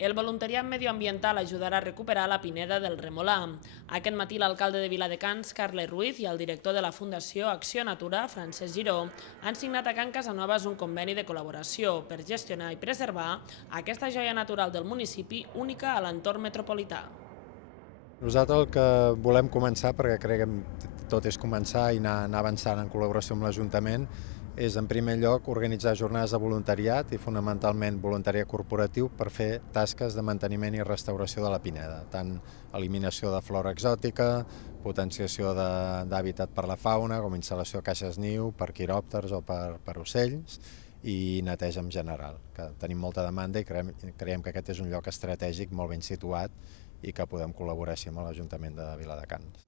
El voluntariat medioambiental ajudarà a recuperar la pineda del Remolà. Aquest matí l'alcalde de Viladecans, Carles Ruiz, i el director de la Fundació Acció Natura, Francesc Giró, han signat a Can Casanovas un conveni de col·laboració per gestionar i preservar aquesta joia natural del municipi única a l'entorn metropolità. Nosaltres el que volem començar, perquè creiem que tot és començar i anar avançant en col·laboració amb l'Ajuntament, és en primer lloc organitzar jornades de voluntariat i fonamentalment voluntariat corporatiu per fer tasques de manteniment i restauració de la pineda, tant eliminació de flora exòtica, potenciació d'hàbitat per la fauna, com instal·lació de caixes niu per quiròpters o per ocells, i neteja en general, que tenim molta demanda i creiem que aquest és un lloc estratègic molt ben situat i que podem col·laborar així amb l'Ajuntament de Viladecans.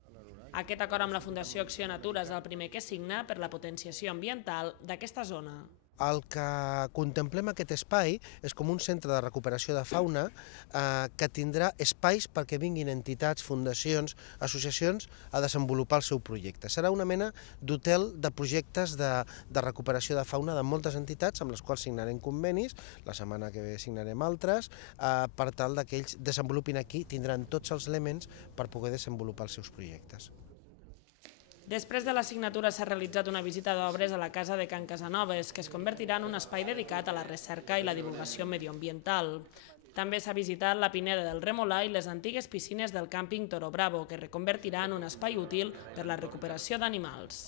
Aquest acord amb la Fundació Acció Natura és el primer que signa per la potenciació ambiental d'aquesta zona. El que contemplem aquest espai és com un centre de recuperació de fauna que tindrà espais perquè vinguin entitats, fundacions, associacions a desenvolupar el seu projecte. Serà una mena d'hotel de projectes de recuperació de fauna de moltes entitats amb les quals signarem convenis, la setmana que ve signarem altres, per tal que ells desenvolupin aquí, tindran tots els elements per poder desenvolupar els seus projectes. Després de la signatura s'ha realitzat una visita d'obres a la casa de Can Casanovas, que es convertirà en un espai dedicat a la recerca i la divulgació medioambiental. També s'ha visitat la pineda del Remolà i les antigues piscines del càmping Toro Bravo, que reconvertirà en un espai útil per la recuperació d'animals.